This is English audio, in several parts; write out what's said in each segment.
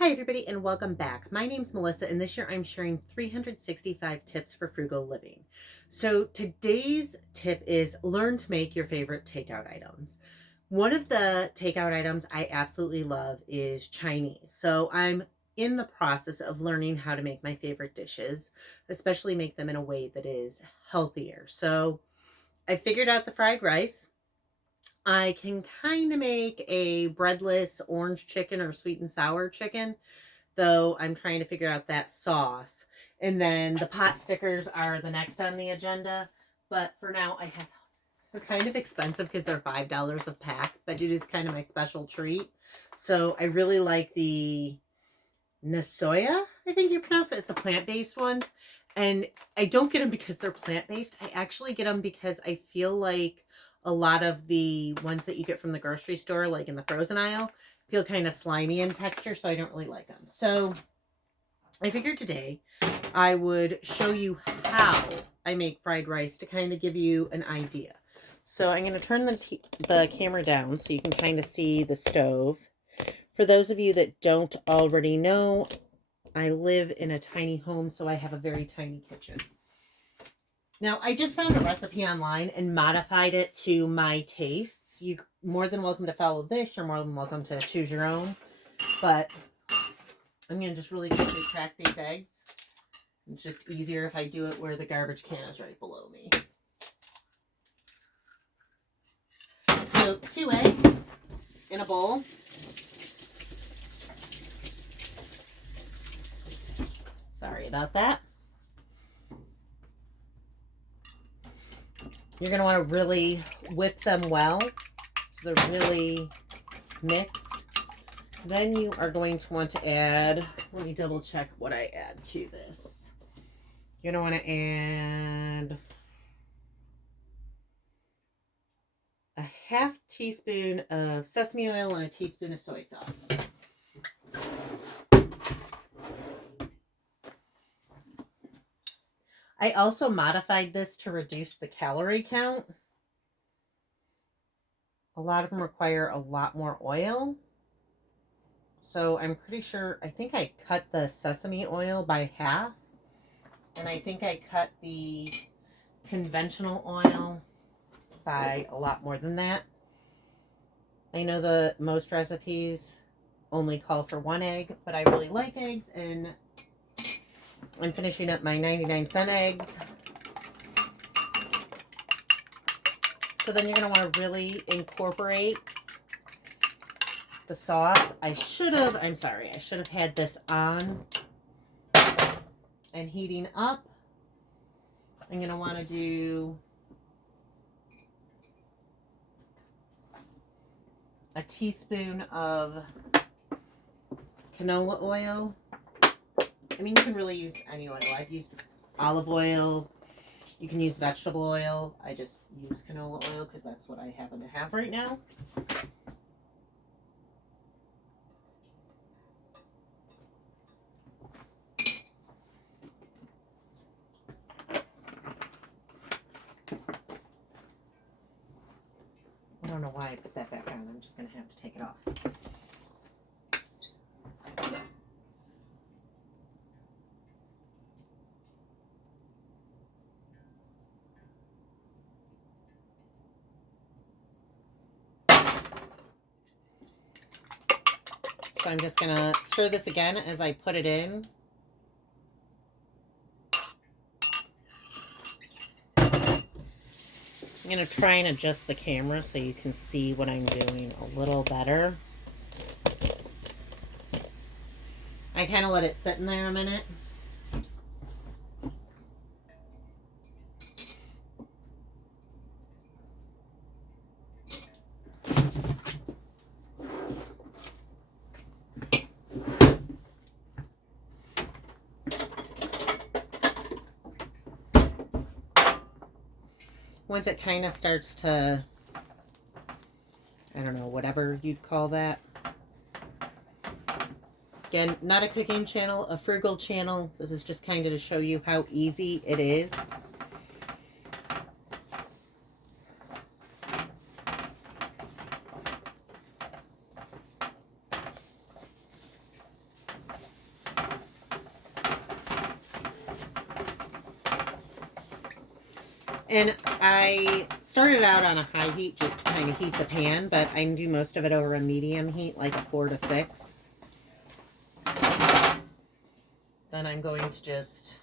Hi everybody and welcome back. My name's Melissa and this year I'm sharing 365 tips for frugal living. So today's tip is learn to make your favorite takeout items. One of the takeout items I absolutely love is Chinese. So I'm in the process of learning how to make my favorite dishes, especially make them in a way that is healthier. So I figured out the fried rice. I can kind of make a breadless orange chicken or sweet and sour chicken, though I'm trying to figure out that sauce. And then the pot stickers are the next on the agenda. But for now, they're kind of expensive because they're $5 a pack, but it is kind of my special treat. So I really like the Nasoya, I think you pronounce it. It's the plant-based ones. And I don't get them because they're plant-based. I actually get them because I feel like a lot of the ones that you get from the grocery store, like in the frozen aisle, feel kind of slimy in texture, so I don't really like them. So I figured today I would show you how I make fried rice to kind of give you an idea. So I'm going to turn the camera down so you can kind of see the stove. For those of you that don't already know, I live in a tiny home, so I have a very tiny kitchen. Now, I just found a recipe online and modified it to my tastes. You're more than welcome to follow this. You're more than welcome to choose your own. But I'm going to just really quickly crack these eggs. It's just easier if I do it where the garbage can is right below me. So 2 eggs in a bowl. Sorry about that. You're going to want to really whip them well so they're really mixed. Then you are going to want to add, let me double check what I add to this. You're going to want to add a half teaspoon of sesame oil and a teaspoon of soy sauce. I also modified this to reduce the calorie count. A lot of them require a lot more oil. So I'm pretty sure, I think I cut the sesame oil by half. And I think I cut the conventional oil by a lot more than that. I know the most recipes only call for 1 egg, but I really like eggs, and I'm finishing up my 99-cent eggs. So then you're going to want to really incorporate the sauce. I should have had this on and heating up. I'm going to want to do a teaspoon of canola oil. I mean, you can really use any oil. I've used olive oil. You can use vegetable oil. I just use canola oil because that's what I happen to have right now. I don't know why I put that back on. I'm just going to have to take it off. So I'm just going to stir this again as I put it in. I'm going to try and adjust the camera so you can see what I'm doing a little better. I kind of let it sit in there a minute. Once it kind of starts to, I don't know, whatever you'd call that. Again, not a cooking channel, a frugal channel. This is just kind of to show you how easy it is. And I started out on a high heat just to kind of heat the pan, but I can do most of it over a medium heat, like a 4 to 6. Then I'm going to just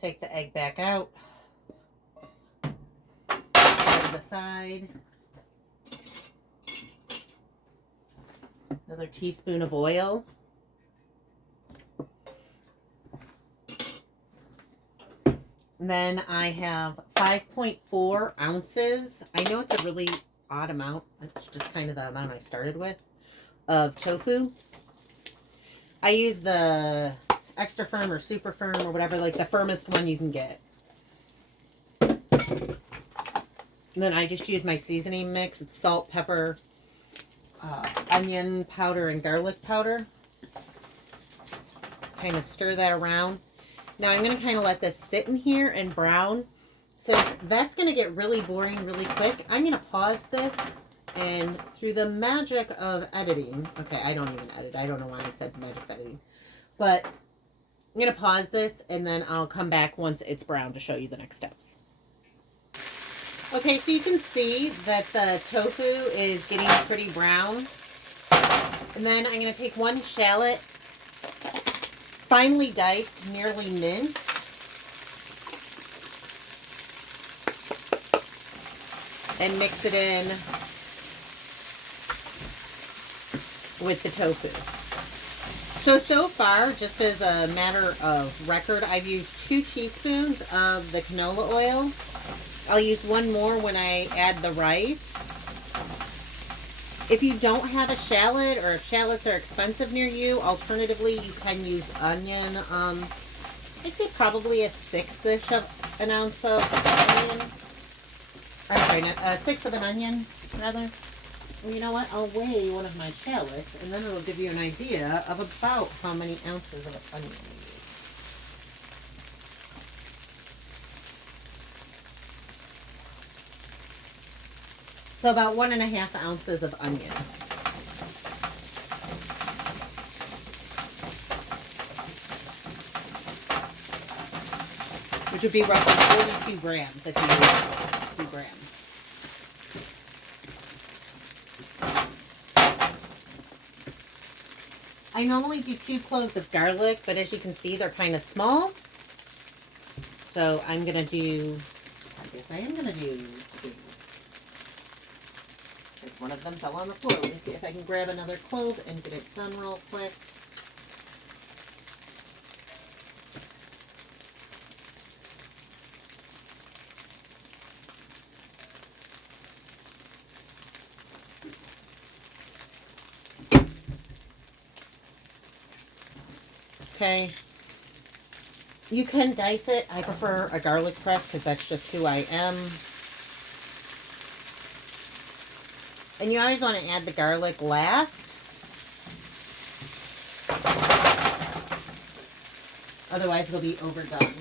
take the egg back out, set it aside. Another teaspoon of oil. And then I have 5.4 ounces. I know it's a really odd amount. It's just kind of the amount I started with of tofu. I use the extra firm or super firm or whatever, like the firmest one you can get. And then I just use my seasoning mix. It's salt, pepper, onion powder, and garlic powder. Kind of stir that around. Now I'm going to kind of let this sit in here and brown. Since that's going to get really boring really quick, I'm going to pause this, and through the magic of editing, okay, I don't even edit. I don't know why I said magic of editing. But I'm going to pause this, and then I'll come back once it's brown to show you the next steps. Okay, so you can see that the tofu is getting pretty brown. And then I'm going to take one shallot, finely diced, nearly minced. And mix it in with the tofu. So far, just as a matter of record, I've used 2 teaspoons of the canola oil. I'll use one more when I add the rice. If you don't have a shallot, or if shallots are expensive near you, alternatively, you can use onion. I'd say probably a 1/6 of an ounce of onion. I'm sorry, not, a 1/6 of an onion, rather. Well, you know what? I'll weigh one of my shallots, and then it'll give you an idea of about how many ounces of onion you use. So about 1.5 ounces of onion. Which would be roughly 42 grams if you use 2 grams. I normally do 2 cloves of garlic, but as you can see, they're kind of small. So I'm going to do, I guess I am going to do 2. Because one of them fell on the floor. Let me see if I can grab another clove and get it done real quick. Okay, you can dice it. I prefer a garlic press because that's just who I am. And you always want to add the garlic last. Otherwise it'll be overdone.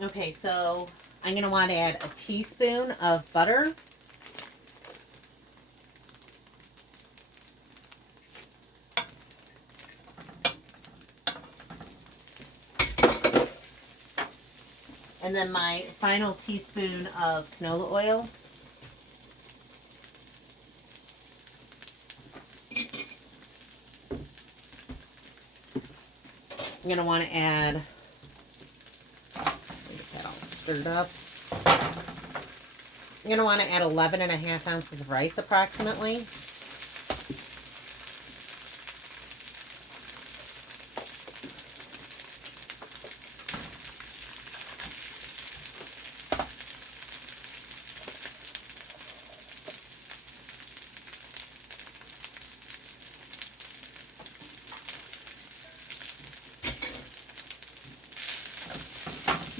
Okay, so I'm going to want to add a teaspoon of butter. And then my final teaspoon of canola oil. I'm going to want to add, get that all stirred up. I'm going to want to add 11.5 ounces of rice approximately.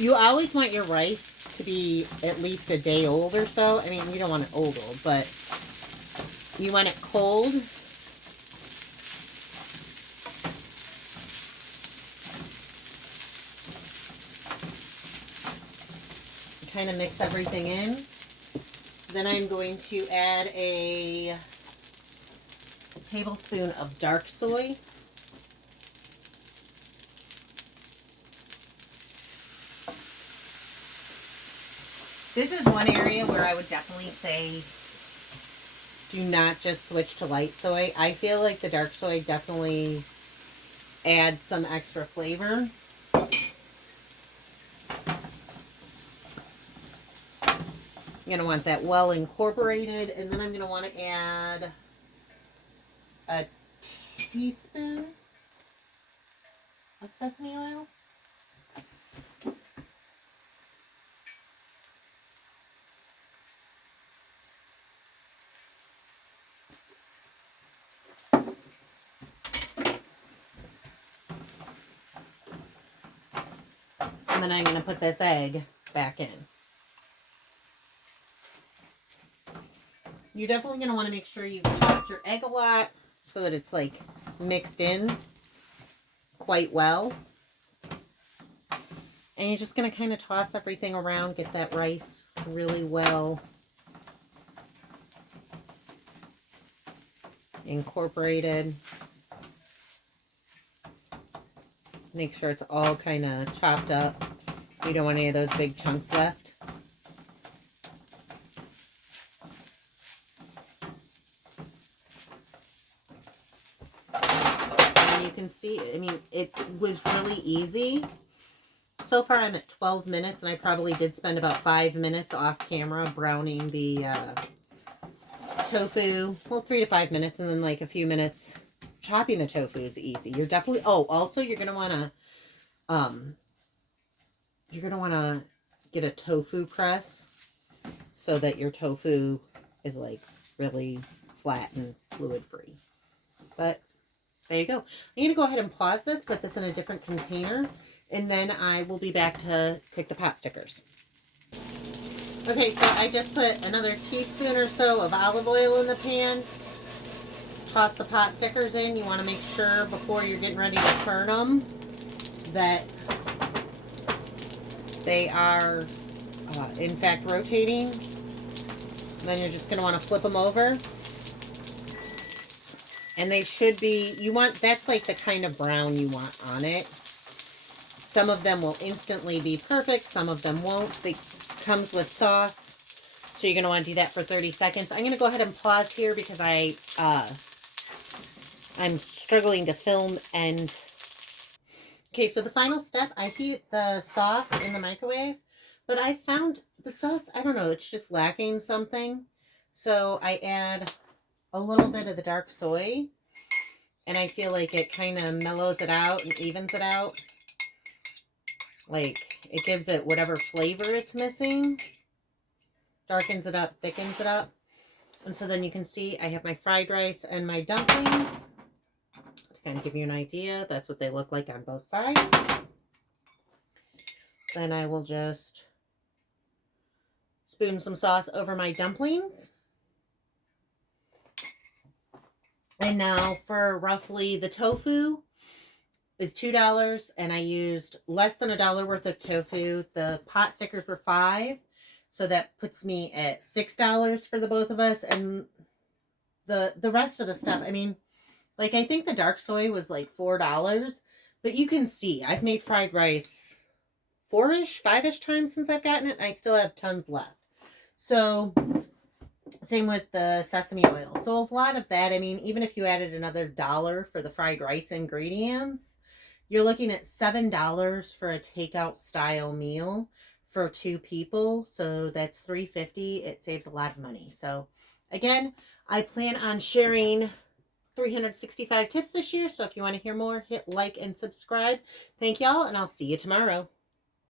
You always want your rice to be at least a day old or so. I mean, you don't want it old, but you want it cold. kind of mix everything in. Then I'm going to add a tablespoon of dark soy. This is one area where I would definitely say do not just switch to light soy. I feel like the dark soy definitely adds some extra flavor. You're going to want that well incorporated, and then I'm going to want to add a teaspoon of sesame oil. And then I'm going to put this egg back in. You're definitely going to want to make sure you chop your egg a lot so that it's like mixed in quite well. And you're just going to kind of toss everything around, get that rice really well incorporated. Make sure it's all kind of chopped up. You don't want any of those big chunks left. And you can see, I mean, it was really easy. So far I'm at 12 minutes, and I probably did spend about 5 minutes off camera browning the tofu. Well, 3 to 5 minutes, and then like a few minutes chopping the tofu is easy. You're definitely, oh, also you're going to want to get a tofu press so that your tofu is like really flat and fluid free. But there you go. I'm going to go ahead and pause this, put this in a different container, and then I will be back to cook the pot stickers. Okay, so I just put another teaspoon or so of olive oil in the pan. Toss the pot stickers in. You want to make sure before you're getting ready to turn them that they are in fact rotating. Then you're just going to want to flip them over. And they should be, that's like the kind of brown you want on it. Some of them will instantly be perfect. Some of them won't. It comes with sauce. So you're going to want to do that for 30 seconds. I'm going to go ahead and pause here because I'm struggling to film. And okay, so the final step, I heat the sauce in the microwave. But I found the sauce, I don't know, it's just lacking something. So I add a little bit of the dark soy. And I feel like it kind of mellows it out and evens it out. Like, it gives it whatever flavor it's missing. Darkens it up, thickens it up. And so then you can see I have my fried rice and my dumplings. To kind of give you an idea, that's what they look like on both sides. Then I will just spoon some sauce over my dumplings. And now for roughly, the tofu is $2, and I used less than $1 worth of tofu. The pot stickers were $5, so that puts me at $6 for the both of us. And the rest of the stuff, I mean, like, I think the dark soy was like $4, but you can see I've made fried rice 4-ish, 5-ish times since I've gotten it, and I still have tons left. So same with the sesame oil. So a lot of that, I mean, even if you added another $1 for the fried rice ingredients, you're looking at $7 for a takeout style meal for 2 people. So that's $3.50. It saves a lot of money. So again, I plan on sharing 365 tips this year. So if you want to hear more, hit like and subscribe. Thank y'all, and I'll see you tomorrow.